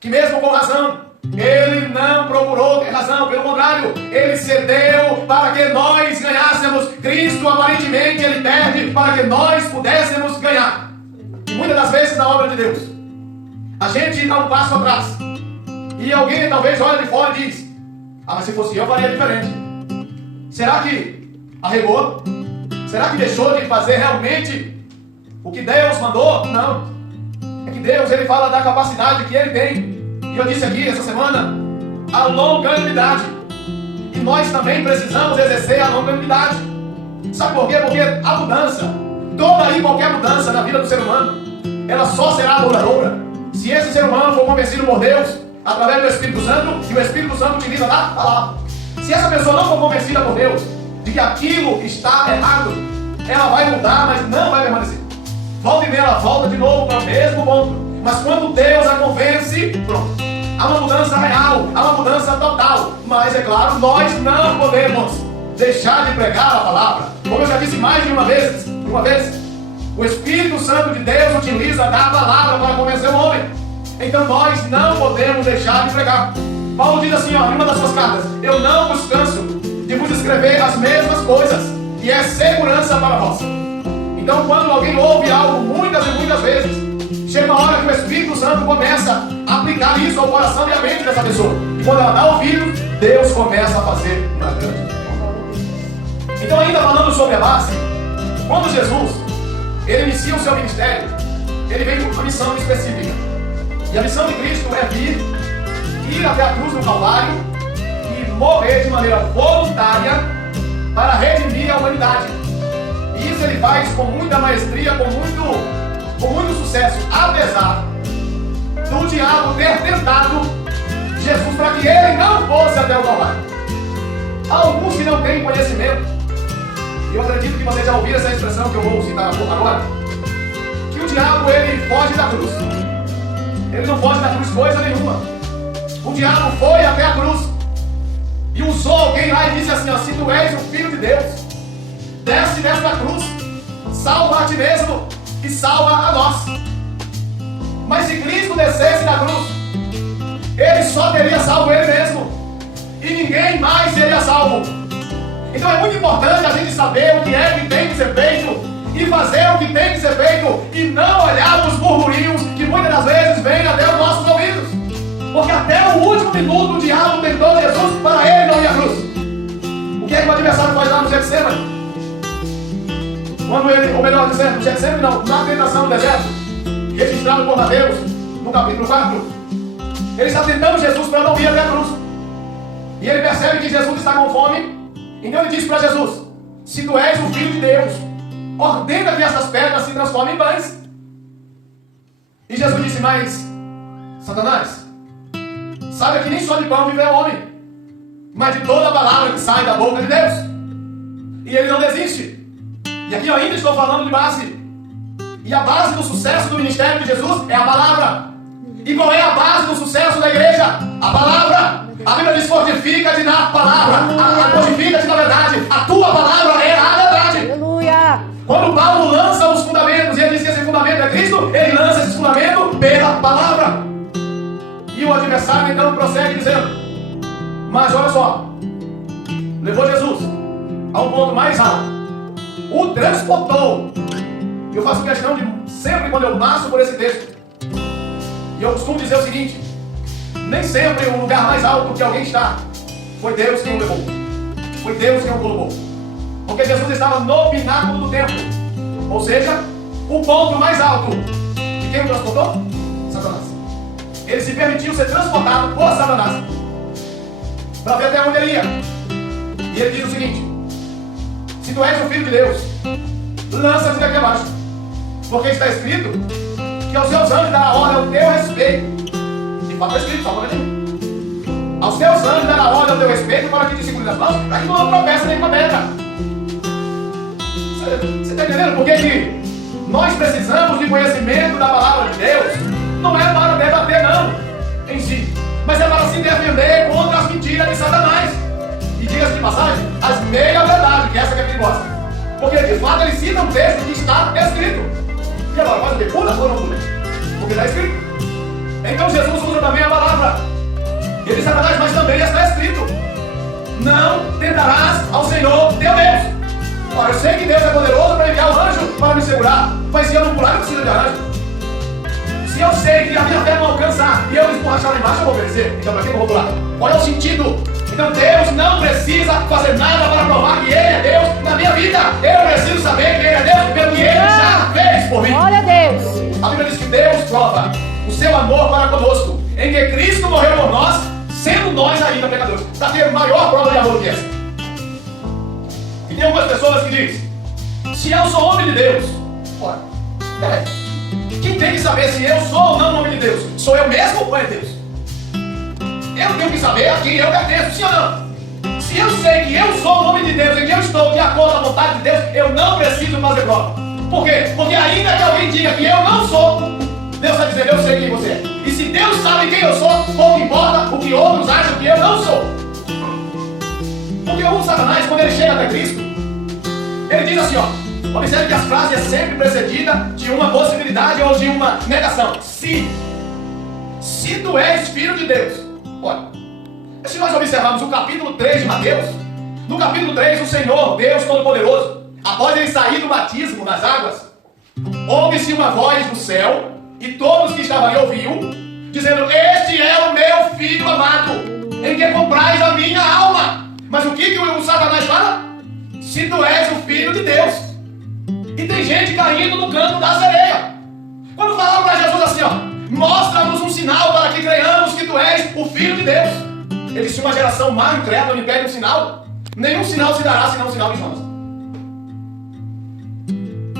que mesmo com razão, ele não procurou ter razão, pelo contrário, ele cedeu para que nós ganhássemos. Cristo aparentemente ele perde para que nós pudéssemos ganhar. E muitas das vezes na obra de Deus, a gente dá um passo atrás e alguém talvez olha de fora e diz: ah, mas se fosse eu faria diferente. Será que arregou? Será que deixou de fazer realmente o que Deus mandou? Não. É que Deus ele fala da capacidade que ele tem. E eu disse aqui essa semana, a longanimidade. E nós também precisamos exercer a longanimidade. Sabe por quê? Porque a mudança, toda e qualquer mudança na vida do ser humano, ela só será duradoura se esse ser humano for convencido por Deus através do Espírito Santo, e o Espírito Santo utiliza da palavra. Se essa pessoa não for convencida por Deus de que aquilo está errado, ela vai mudar, mas não vai permanecer. Volta e meia, ela volta de novo para o mesmo ponto. Mas quando Deus a convence, pronto. Há uma mudança real, há uma mudança total. Mas é claro, nós não podemos deixar de pregar a palavra. Como eu já disse mais de uma vez, o Espírito Santo de Deus utiliza da palavra para convencer o homem. Então nós não podemos deixar de pregar. Paulo diz assim, ó, em uma das suas cartas: eu não vos canso de vos escrever as mesmas coisas, e é segurança para vós. Então quando alguém ouve algo muitas e muitas vezes, chega uma hora que o Espírito Santo começa a aplicar isso ao coração e à mente dessa pessoa. E quando ela dá ouvido, Deus começa a fazer uma grande obra. Então, ainda falando sobre a base, quando Jesus ele inicia o seu ministério, ele vem com uma missão específica. E a missão de Cristo é ir até a cruz do Calvário e morrer de maneira voluntária para redimir a humanidade. E isso ele faz com muita maestria, com muito sucesso, apesar do diabo ter tentado Jesus para que ele não fosse até o Calvário. Há alguns que não têm conhecimento, e eu acredito que vocês já ouviram essa expressão que eu vou citar agora, que o diabo ele foge da cruz. Ele não foge da cruz coisa nenhuma. O diabo foi até a cruz e usou alguém lá e disse assim, ó: se tu és o Filho de Deus, desce desta cruz, salva a ti mesmo e salva a nós. Mas se Cristo descesse da cruz, ele só teria salvo ele mesmo e ninguém mais seria salvo. Então é muito importante a gente saber o que é que tem que ser feito e fazer o que tem que ser feito, e não olhar os murmurinhos que muitas das vezes vêm até os nossos ouvidos. Porque até o último minuto o diabo tentou Jesus para ele não ir à cruz. O que é que o adversário faz lá no Getsemane? Quando ele, ou melhor dizendo, no Getsemane não, na tentação no deserto, registrado por Mateus, no capítulo 4, ele está tentando Jesus para não ir até a cruz. E ele percebe que Jesus está com fome, então ele diz para Jesus: se tu és o Filho de Deus, ordena que essas pedras se transformem em pães. E Jesus disse: mas, Satanás, sabe que nem só de pão vive o homem, mas de toda a palavra que sai da boca de Deus. E ele não desiste. E aqui eu ainda estou falando de base. E a base do sucesso do ministério de Jesus é a palavra. E qual é a base do sucesso da igreja? A palavra. A Bíblia diz: fortifica-te na palavra. Fortifica-te na verdade. A tua palavra é a verdade. Aleluia. Quando Paulo lança os fundamentos, e ele diz que esse fundamento é Cristo, ele lança esse fundamento pela palavra. E o adversário então prossegue dizendo: mas olha só, levou Jesus a um ponto mais alto, o transportou. Eu faço questão de, sempre quando eu passo por esse texto, e eu costumo dizer o seguinte: nem sempre o lugar mais alto que alguém está foi Deus quem o levou, foi Deus quem o colocou. Porque Jesus estava no pináculo do templo, ou seja, o ponto mais alto. De quem o transportou? Satanás. Ele se permitiu ser transportado por Satanás para ver até onde ele ia. E ele diz o seguinte: se tu és o Filho de Deus, lança-te daqui abaixo, porque está escrito que aos seus anjos dará ordem ao teu respeito. De fato está escrito, só para mim. Aos teus anjos dará ordem ao teu respeito para que te segure nas mãos, para que tu não tropeça nem com a pedra. Você está entendendo por que nós precisamos de conhecimento da palavra de Deus? Não é para debater não, em si, mas é para se defender contra as mentiras de Satanás. E diga-se de passagem, as meia-verdades, que essa que é perigosa. Porque de fato ele cita um texto que está escrito. E agora, faz o que? Pula ou não pula? Porque está escrito. Então Jesus usa também a palavra. Ele diz, Satanás, mas também está escrito: não tentarás ao Senhor teu Deus. Ora, eu sei que Deus é poderoso para enviar o anjo para me segurar, mas se eu não pular, eu preciso de anjo. Se eu sei que a minha fé não alcançar e eu esborrachar lá embaixo, eu vou obedecer. Então, para que eu vou pular? Qual é o sentido? Então, Deus não precisa fazer nada para provar que Ele é Deus na minha vida. Eu preciso saber que Ele é Deus pelo que Ele já fez por mim. Glória a Deus. A Bíblia diz que Deus prova o seu amor para conosco, em que Cristo morreu por nós, sendo nós ainda pecadores. Para ter maior prova de amor do que essa. E tem algumas pessoas que dizem: se eu sou homem de Deus, olha, quem tem que saber se eu sou ou não homem de Deus? Sou eu mesmo ou é Deus? Eu tenho que saber a quem eu pertenço, sim ou não? Se eu sei que eu sou o homem de Deus, em que eu estou de acordo com a vontade de Deus, eu não preciso fazer prova. Por quê? Porque ainda que alguém diga que eu não sou, Deus vai dizer: eu sei quem você é. E se Deus sabe quem eu sou, pouco importa o que outros acham que eu não sou. Porque o Satanás, quando ele chega até Cristo, ele diz assim, ó. Observe que as frases é sempre precedida de uma possibilidade ou de uma negação. Se tu és filho de Deus. Olha, se nós observarmos o capítulo 3 de Mateus, no capítulo 3, o Senhor, Deus Todo-Poderoso, após ele sair do batismo nas águas, ouve-se uma voz do céu, e todos que estavam ali ouviam, dizendo: este é o meu filho amado, em que comprais a minha alma. Mas o que o Satanás fala? Se tu és o filho de Deus. E tem gente caindo no canto da sereia. Quando falaram para Jesus assim, ó: mostra-nos um sinal para que creiamos que tu és o Filho de Deus. Ele disse: uma geração má e incrédula me pede um sinal. Nenhum sinal se dará senão um sinal de Jonas.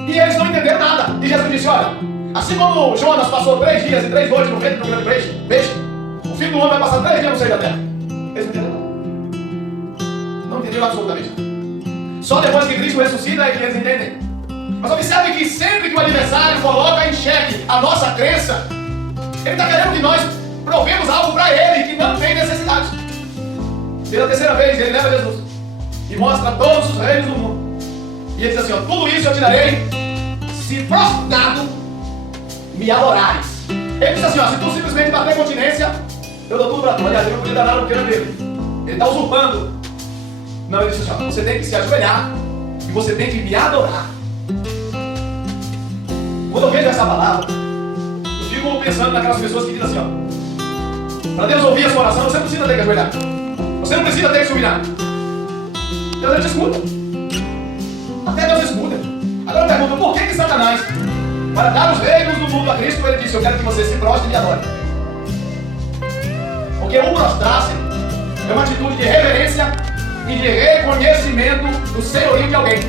E eles não entenderam nada. E Jesus disse: olha, assim como Jonas passou 3 dias e 3 noites no ventre do grande peixe, o Filho do Homem vai passar 3 dias no seio da terra. Eles não entenderam nada. Não entenderam absolutamente nada. Só depois que Cristo ressuscita é que eles entendem. Mas observe que sempre que o adversário coloca em xeque a nossa crença, ele está querendo que nós provemos algo para ele que não tem necessidade. Pela terceira vez ele leva Jesus e mostra todos os reinos do mundo. E ele diz assim, ó: tudo isso eu te darei se prostrado me adorares. Ele diz assim, ó: se tu simplesmente bater continência, eu dou tudo para tu. Aliás, eu não podia dar nada no pequeno dele. Ele está usurpando. Não, ele diz assim, ó: você tem que se ajoelhar e você tem que me adorar. Quando eu vejo essa palavra, eu fico pensando naquelas pessoas que dizem assim, ó: para Deus ouvir a sua oração, você não precisa ter que ajoelhar. Você não precisa ter que se humilhar. Deus não te escuta. Até Deus escuta. Agora eu pergunto: por que Satanás, para dar os reinos do mundo a Cristo, ele disse: eu quero que você se prostre e me adore? Porque o prostrar-se é uma atitude de reverência e de reconhecimento do senhorio de alguém.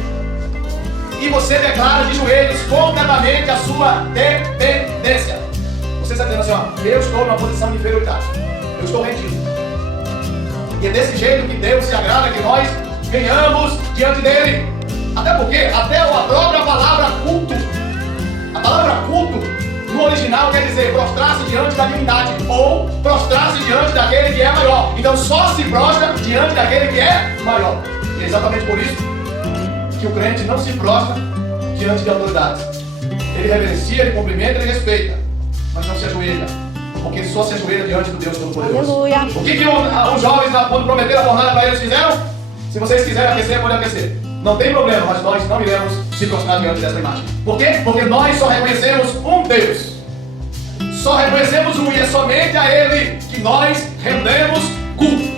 E você declara de joelhos completamente a sua dependência. Você está dizendo assim, ó: eu estou numa posição de inferioridade, eu estou rendido. E é desse jeito que Deus se agrada que nós venhamos diante dele. Até porque, até a própria palavra culto, a palavra culto no original quer dizer prostrar-se diante da divindade, ou prostrar-se diante daquele que é maior. Então só se prostra diante daquele que é maior. E é exatamente por isso que o crente não se prostra diante de autoridades. Ele reverencia, ele cumprimenta, ele respeita, mas não se ajoelha, porque ele só se ajoelha diante do Deus Todo-Poderoso. Aleluia. O que os jovens, quando prometeram a fornalha para eles, fizeram? Se vocês quiserem aquecer, podem aquecer. Não tem problema, mas nós não iremos se prostrar diante dessa imagem. Por quê? Porque nós só reconhecemos um Deus. Só reconhecemos um, e é somente a Ele que nós rendemos culto.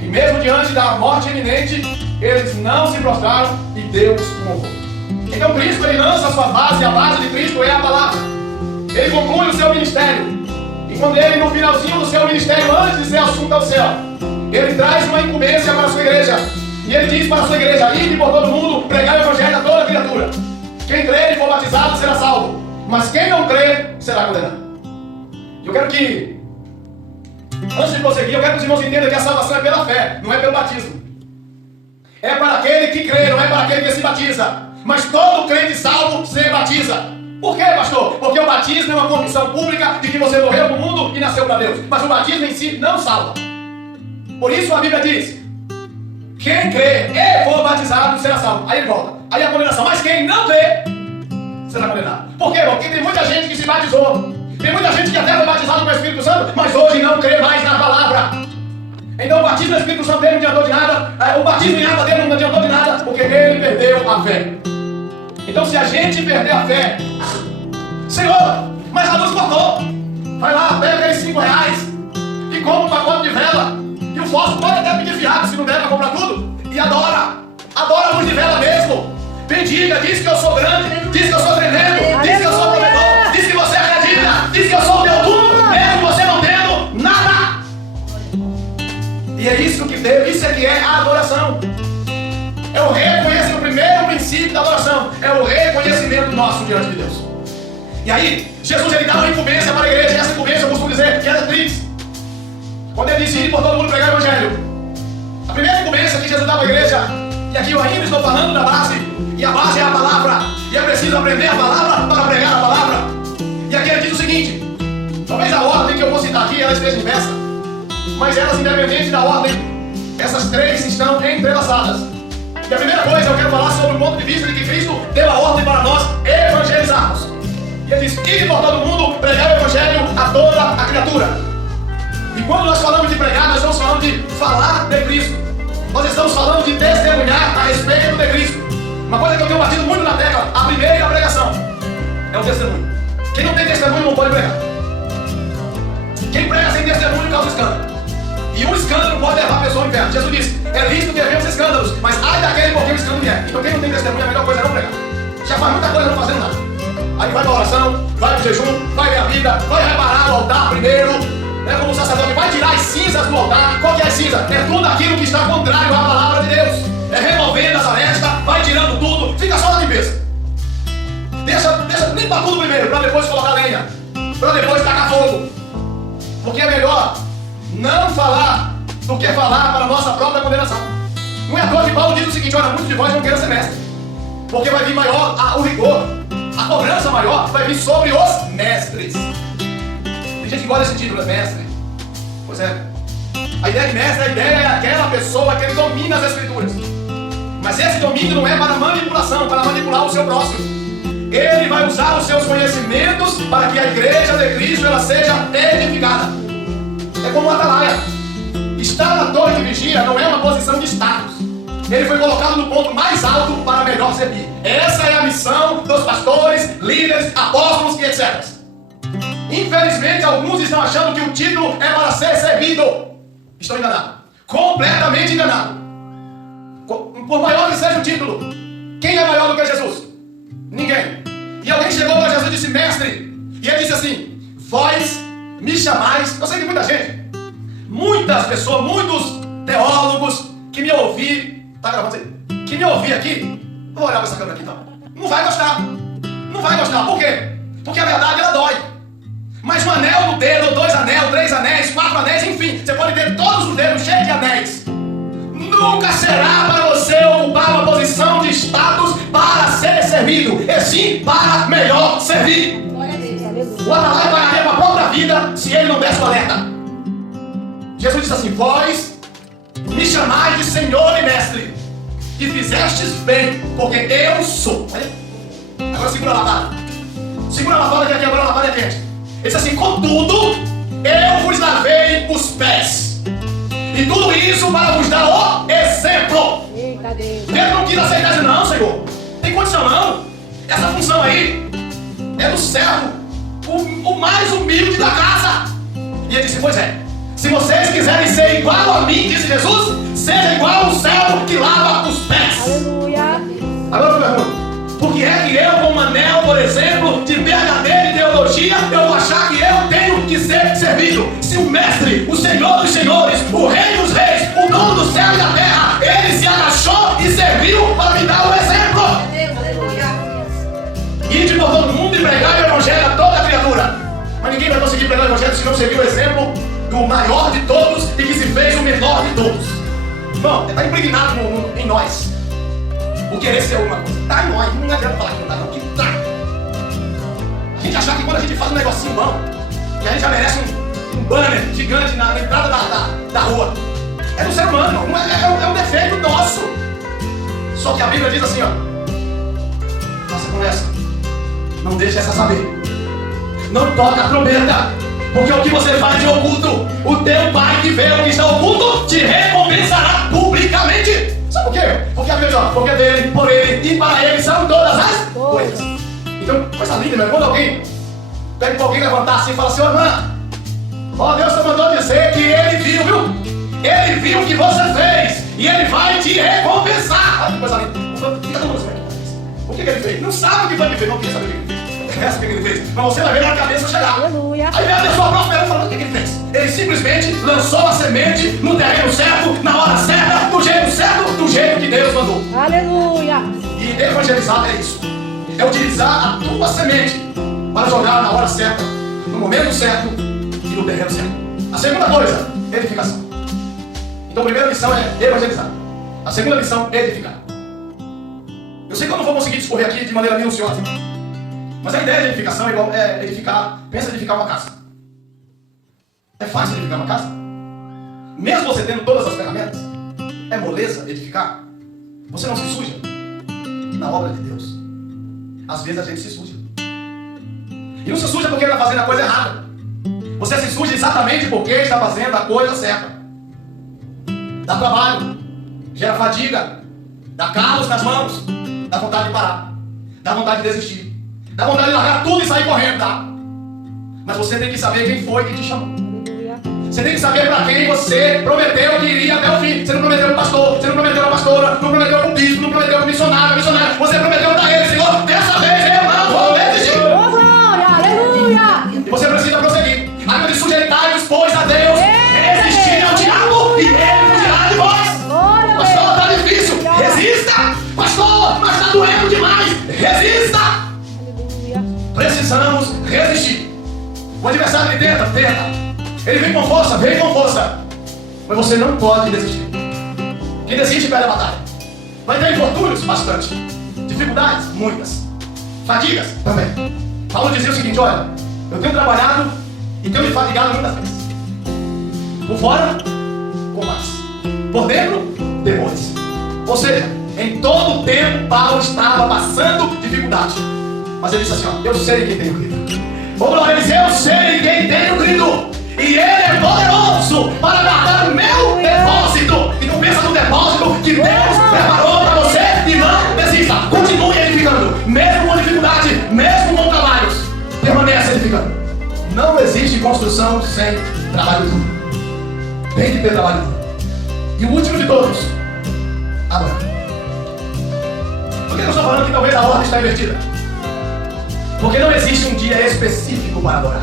E mesmo diante da morte iminente, eles não se prostraram e Deus honrou. Então Cristo, ele lança a sua base, e a base de Cristo é a palavra. Ele conclui o seu ministério. E quando ele, no finalzinho do seu ministério, antes de ser assunto ao céu, ele traz uma incumbência para a sua igreja. E ele diz para a sua igreja: ide por todo mundo, pregar o evangelho a toda criatura. Quem crer e for batizado será salvo, mas quem não crer será condenado. E eu quero que, antes de prosseguir, eu quero que os irmãos entendam que a salvação é pela fé, não é pelo batismo. É para aquele que crê, não é para aquele que se batiza. Mas todo crente salvo se batiza. Por quê, pastor? Porque o batismo é uma confissão pública de que você morreu no mundo e nasceu para Deus. Mas o batismo em si não salva. Por isso a Bíblia diz: quem crê e for batizado será salvo. Aí ele volta. Aí a condenação. Mas quem não crê será condenado. Por quê? Porque tem muita gente que se batizou, Tem muita gente que até foi batizado com o Espírito Santo, mas hoje não crê mais na palavra. Então o batismo do Espírito Santo dele não adiantou de nada, o batismo em água dele não adiantou de nada, porque ele perdeu a fé. Então se a gente perder a fé, Senhor, mas a luz cortou, vai lá, pega aqueles 5 reais e compra um pacote de vela, e o fósforo pode até pedir fiado se não der para comprar tudo, e adora a luz de vela mesmo, bendiga, diz que eu sou grande, diz que eu sou tremendo, diz que eu sou provedor, diz que você acredita, diz que eu sou o teu tudo, mesmo você não tendo nada. E é isso que é a adoração. É o reconhecimento, o primeiro princípio da adoração é o reconhecimento nosso diante de Deus. E aí, Jesus ele dá uma incumbência para a igreja, e essa incumbência eu costumo dizer que é da tríplice. Quando ele disse ir por todo mundo pregar o evangelho, a primeira incumbência que Jesus dá para a igreja, e aqui eu ainda estou falando da base, e a base é a palavra, e é preciso aprender a palavra para pregar a palavra. E aqui ele diz o seguinte, talvez a ordem que eu vou citar aqui ela esteja inversa, mas elas, independente da ordem, essas três estão entrelaçadas. E a primeira coisa, eu quero falar sobre o ponto de vista de que Cristo deu a ordem para nós evangelizarmos. E ele diz, ide por todo mundo, pregar o evangelho a toda a criatura. E quando nós falamos de pregar, nós estamos falando de falar de Cristo. Nós estamos falando de testemunhar a respeito de Cristo. Uma coisa que eu tenho batido muito na tecla, a primeira pregação, é o testemunho. Quem não tem testemunho não pode pregar. Quem prega sem testemunho causa escândalo. E um escândalo pode levar a pessoa ao inferno. Jesus disse, é lícito que havemos escândalos, mas ai daquele por quem o escândalo vier. Então quem não tem testemunho, a melhor coisa é não pregar. Já faz muita coisa não fazendo nada. Aí vai para a oração, vai para o jejum, vai ver a vida, vai reparar o altar primeiro. É como o sacerdote vai tirar as cinzas do altar. Qual que é a cinza? É tudo aquilo que está contrário à palavra de Deus. É removendo as arestas, vai tirando tudo, fica só na limpeza. Deixa limpa tudo primeiro, para depois colocar lenha, para depois tacar fogo. Porque é melhor não falar do que falar para a nossa própria condenação. Não é à toa que Paulo diz o seguinte, olha, muitos de vós não queiram ser mestre, porque vai vir maior o rigor, a cobrança maior vai vir sobre os mestres. Tem gente que gosta desse título, é mestre. Pois é. A ideia de mestre, a ideia é aquela pessoa que ele domina as escrituras. Mas esse domínio não é para manipulação, para manipular o seu próximo. Ele vai usar os seus conhecimentos para que a igreja de Cristo ela seja edificada. É como o atalaia. Estar na torre de vigia não é uma posição de status. Ele foi colocado no ponto mais alto para melhor servir. Essa é a missão dos pastores, líderes, apóstolos e etc. Infelizmente, alguns estão achando que o título é para ser servido. Estão enganados. Completamente enganados. Por maior que seja o título, quem é maior do que Jesus? Ninguém. E alguém chegou para Jesus e disse, mestre, e ele disse assim, vós me chamais. Eu sei que muita gente, muitas pessoas, muitos teólogos que me ouvi, tá gravando isso aí? Que me ouvi aqui, eu vou olhar para essa câmera aqui então, não vai gostar. Não vai gostar, por quê? Porque a verdade ela dói. Mas um anel no dedo, 2 anéis, 3 anéis, 4 anéis, enfim, você pode ter todos os dedos cheios de anéis. Nunca será para você ocupar uma posição de status para ser servido, e sim para melhor servir. O atalaia pagaria para a própria vida se ele não desse o alerta. Jesus disse assim, vós me chamais de Senhor e Mestre, e fizestes bem, porque eu sou. Agora segura a lavada. Segura a lavada que aqui agora a lavada é quente. Ele disse assim, contudo, eu vos lavei os pés. E tudo isso para vos dar o exemplo. Ele não quis aceitar isso, não, Senhor. Tem condição não. Essa função aí é do servo, o mais humilde da casa. E ele disse, pois é, se vocês quiserem ser igual a mim, disse Jesus, seja igual ao servo que lava os pés. Aleluia. Agora eu pergunto, por que é que eu, com um anel, por exemplo, de PhD de teologia, eu vou achar que eu tenho que ser servido? Se o mestre, o Senhor dos senhores, o Rei dos reis, o dono do céu e da terra, ele se agachou e serviu para me dar o exemplo. Ide por todo mundo e pregar o evangelho a toda criatura. Mas ninguém vai conseguir pregar o evangelho se não seguir o exemplo do maior de todos e que se fez o menor de todos. Bom, está impregnado em nós. O querer ser alguma coisa. Está em nós. Não adianta falar que não está, não. Que tá. A gente achar que quando a gente faz um negocinho bom, que a gente já merece um banner gigante na entrada da rua. É do ser humano. É um defeito nosso. Só que a Bíblia diz assim, ó. Nossa conversa. Não deixe essa saber. não toca a trombeta. Porque o que você faz de oculto, o teu pai que vê o que está oculto, te recompensará publicamente. Sabe por quê? Porque a Bíblia diz, porque dele, por ele e para ele são todas as coisas. Então, coisa linda, meu. Quando alguém pede para alguém levantar assim e fala assim, irmã, ó, Deus te mandou dizer que ele viu, viu? Ele viu o que você fez e ele vai te recompensar. Olha que coisa linda. Fica todo mundo assim, o que ele fez? Não sabe o que foi que ele fez, não quer saber o que ele fez. O que ele fez? Mas você vai ver na cabeça chegar. Aleluia. Aí vem a pessoa prosperando falando o que ele fez. Ele simplesmente lançou a semente no terreno certo, na hora certa, do jeito que Deus mandou. Aleluia. E evangelizar é isso. É utilizar a tua semente para jogar na hora certa, no momento certo e no terreno certo. A segunda coisa, edificação. Então a primeira lição é evangelizar. A segunda lição é edificar. Eu sei que eu não vou conseguir discorrer aqui de maneira minuciosa. Mas a ideia de edificação é igual edificar. Pensa em edificar uma casa. É fácil edificar uma casa? Mesmo você tendo todas as ferramentas, é moleza edificar? Você não se suja? Na obra de Deus, às vezes a gente se suja. E não se suja porque está fazendo a coisa errada. Você se suja exatamente porque está fazendo a coisa certa. Dá trabalho, gera fadiga, dá calos nas mãos, dá vontade de parar, dá vontade de desistir. Dá vontade de largar tudo e sair correndo, tá? Mas você tem que saber quem foi que te chamou. Você tem que saber para quem você prometeu que iria até o fim. Você não prometeu para o pastor, você não prometeu para a pastora, não prometeu para o bispo, não prometeu para o missionário. Você prometeu para ele, Senhor, dessa vez eu não vou desistir. Oh, glória, aleluia. E você precisa prosseguir. A Bíblia diz, sujeitai-vos, pois, a Deus, resistir ao diabo e ele fugirá de vós. Pastor, está difícil. Resista. Pastor, mas está doendo demais. Resista. Precisamos resistir. O adversário ele tenta. Ele vem com força. Mas você não pode desistir. Quem desiste perde a batalha. Vai ter infortúnios? Bastante. Dificuldades? Muitas. Fadigas? Também. Paulo dizia o seguinte, olha, eu tenho trabalhado e tenho me fatigado muitas vezes. Por fora, combates. Por dentro, temores. Ou seja, em todo o tempo Paulo estava passando dificuldade. Mas ele disse assim, ó, eu sei quem tem o crido. Ô glória, ele disse, eu sei quem tem o crido. E ele é poderoso para guardar o meu depósito. E não pensa no depósito que Deus preparou para você e não desista. Continue edificando. Mesmo com dificuldade, mesmo com trabalhos, permanece edificando. Não existe construção sem trabalho duro. Tem que ter trabalho duro. E o último de todos, adorar. Por que eu estou falando que talvez a ordem está invertida? Porque não existe um dia específico para adorar.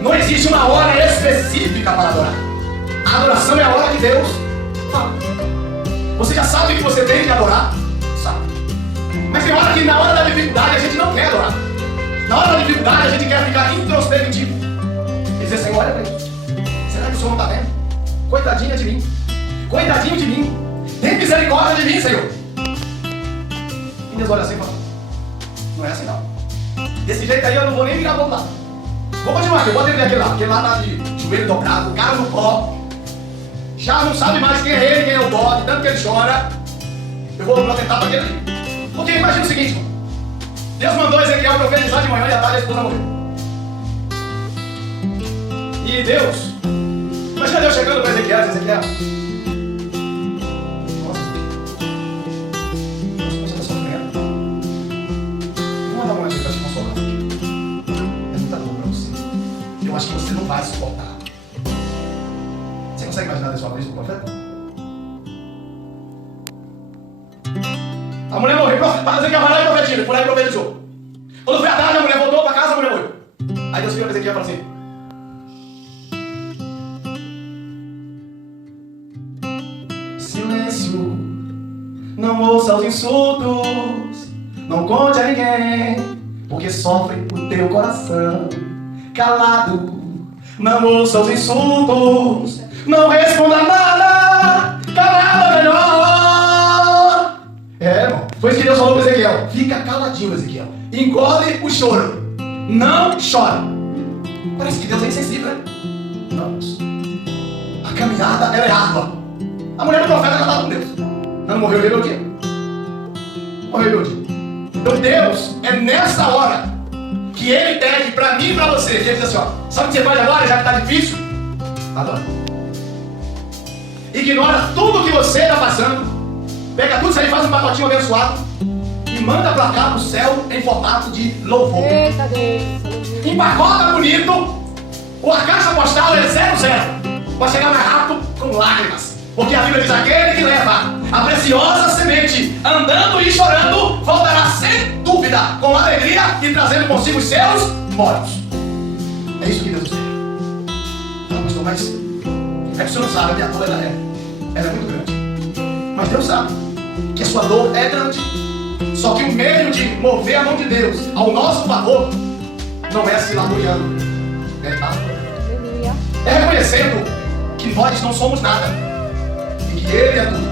Não existe uma hora específica para adorar. A adoração é a hora que Deus fala. Você já sabe que você tem que adorar? Sabe. Mas tem hora que na hora da dificuldade a gente não quer adorar. Na hora da dificuldade a gente quer ficar introspectivo. E dizer, Senhor, olha para mim. Será que o Senhor não está vendo? Coitadinha de mim. Coitadinho de mim. Tem misericórdia de mim, Senhor. E Deus olha assim e fala, não é assim não. Desse jeito aí eu não vou nem virar para o lado. Vou continuar aqui, eu vou atender aquele lá. Aquele lá tá de joelho dobrado, o cara no pó. Já não sabe mais quem é ele, quem é o bode, tanto que ele chora. Eu vou atentar para aquele ali. Porque imagina o seguinte, mano. Deus mandou Ezequiel profetizar de manhã e à tarde a esposa morreu. E Deus, imagina Deus chegando para Ezequiel e diz, Ezequiel, você está sofrendo. Vou mandar uma coisa para te consolar. É muita dor para você. Eu acho que você não vai suportar. Você consegue imaginar Deus falando isso para o profeta? A mulher morreu, Ezequiel vai lá e profetiza, foi lá e profetizou. Quando foi à tarde, a mulher voltou para casa, a mulher morreu. Aí Deus vira para Ezequiel e fala assim, silêncio, não ouça os insultos, não conte a ninguém, porque sofre o teu coração. Calado, não ouça os insultos, não responda nada, calado é melhor. Irmão, foi isso que Deus falou para Ezequiel. Fica caladinho, Ezequiel. Engole o choro. Não chora. Parece que Deus é insensível, né? Não. A caminhada, ela é árdua. A mulher do profeta já estava com Deus. Ela não morreu em rebeldia. Morreu em rebeldia. Então Deus, é nessa hora que Ele pede para mim e para você. Ele diz assim, ó, sabe o que você faz agora, já que está difícil? Adora. Ignora tudo que você está passando. Pega tudo isso aí, faz um pacotinho abençoado e manda para cá pro céu em formato de louvor. Eita Deus. Empacota bonito. A caixa postal é 00. Vai chegar mais rápido com lágrimas. Porque a Bíblia diz, aquele que leva a preciosa semente, andando e chorando, voltará sem dúvida, com alegria e trazendo consigo os seus molhos. É isso que Deus quer. Não, pastor, mas é que o senhor não sabe que a dor ela é muito grande. Mas Deus sabe que a sua dor é grande. Só que o meio de mover a mão de Deus ao nosso favor não é se lamuriando. É reconhecendo que nós não somos nada e que Ele é tudo.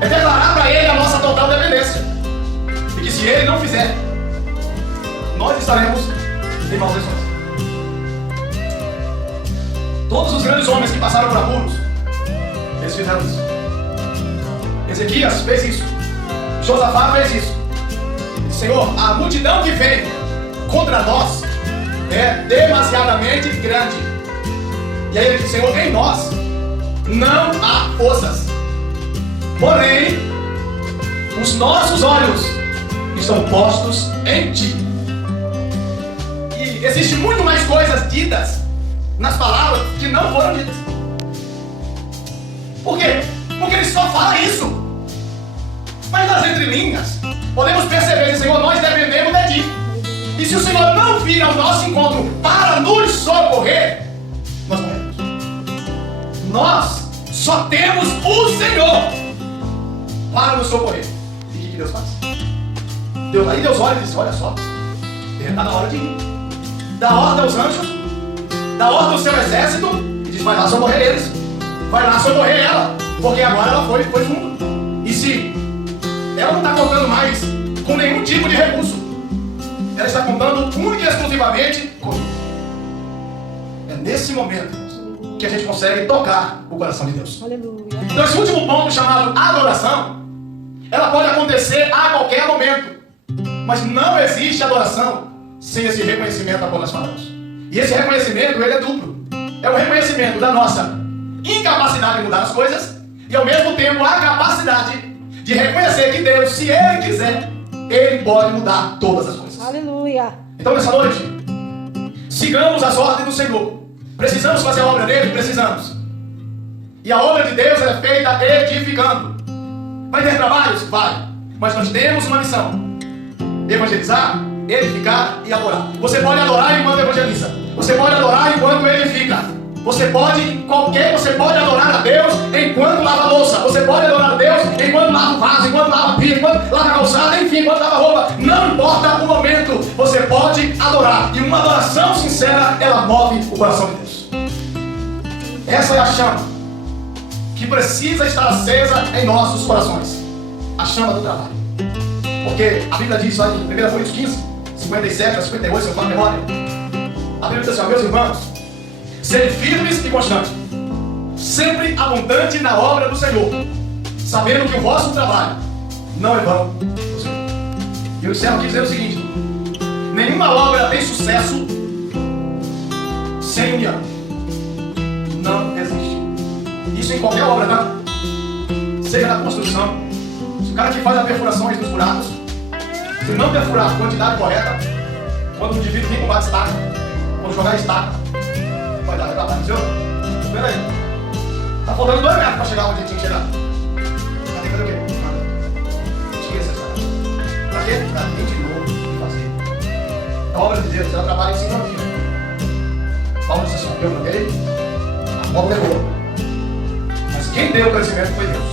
É declarar para Ele a nossa total dependência e que se Ele não fizer, nós estaremos em maldições. Todos os grandes homens que passaram por apuros, eles fizeram isso. Ezequias fez isso. Josafá fez isso. Senhor, a multidão que vem contra nós é demasiadamente grande. E aí ele diz, Senhor, em nós não há forças. Porém, os nossos olhos estão postos em Ti. E existe muito mais coisas ditas nas palavras que não foram ditas. Por quê? Porque ele só fala isso. Mas nas entrelinhas, podemos perceber que, Senhor, nós dependemos de Ti. E se o Senhor não vir ao nosso encontro para nos socorrer, nós morremos. Nós só temos o Senhor para nos socorrer. E o que Deus faz? Deus olha e diz, olha só, está na hora de ir. Dá ordem aos anjos, dá ordem ao seu exército e diz, vai lá socorrer eles. Vai lá socorrer ela, porque agora ela foi fundo. E se ela não está contando mais com nenhum tipo de recurso, ela está contando única e exclusivamente comigo. É nesse momento que a gente consegue tocar o coração de Deus. Aleluia. Então esse último ponto, chamado adoração, ela pode acontecer a qualquer momento, mas não existe adoração sem esse reconhecimento a qual nós falamos. E esse reconhecimento, ele é duplo. É o reconhecimento da nossa incapacidade de mudar as coisas e ao mesmo tempo a capacidade de reconhecer que Deus, se Ele quiser, Ele pode mudar todas as coisas. Aleluia. Então nessa noite, sigamos as ordens do Senhor. Precisamos fazer a obra dele? Precisamos. E a obra de Deus é feita edificando. Vai ter trabalhos? Vai. Mas nós temos uma missão: evangelizar, edificar e adorar. Você pode adorar enquanto evangeliza. Você pode adorar enquanto edifica. Você pode adorar a Deus enquanto lava a louça. Você pode adorar a Deus enquanto lava o vaso, enquanto lava a pia, enquanto lava a calçada, enfim, enquanto lava a roupa. Não importa o momento, você pode adorar. E uma adoração sincera, ela move o coração de Deus. Essa é a chama que precisa estar acesa em nossos corações. A chama do trabalho. Porque a Bíblia diz lá em 1 Coríntios 15, 57 a 58, se eu falo a memória. A Bíblia diz assim, meus irmãos, sede firmes e constantes, sempre abundante na obra do Senhor, sabendo que o vosso trabalho não é vão. E eu encerro aqui dizendo o seguinte: nenhuma obra tem sucesso sem união. Não existe. Isso em qualquer obra, tá? Seja na construção. Se o cara que faz as perfurações dos buracos, se não perfurar a quantidade correta, quando o indivíduo vem com bate estaca, quando jogar estaca, vai dar trabalho, senhor? Espera aí. Tá faltando 2 metros para chegar onde tinha que chegar. Vai ter que fazer o quê? Nada. Tira essa história. Pra quê? Pra vir de novo fazer. A obra de Deus, ela trabalha em sincronia. Paulo disse assim, eu não dei, a obra é boa. Mas quem deu o crescimento foi Deus.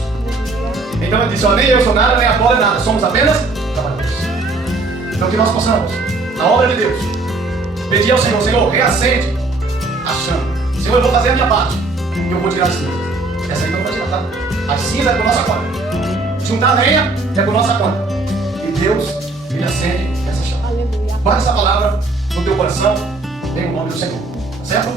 Então ele disse, ó, nem eu sou nada, nem a bola é nada. Somos apenas trabalhadores. Então que nós possamos, na obra de Deus, pedir ao Senhor, Senhor, reacende a chama. Senhor, eu vou fazer a minha parte e eu vou tirar as cinzas. Essa aí não vai tirar, tá? As cinzas é por nossa conta. Juntar a lenha é por nossa conta. E Deus, Ele acende essa chama. Aleluia. Guarda essa palavra no teu coração, em nome do Senhor. Tá certo?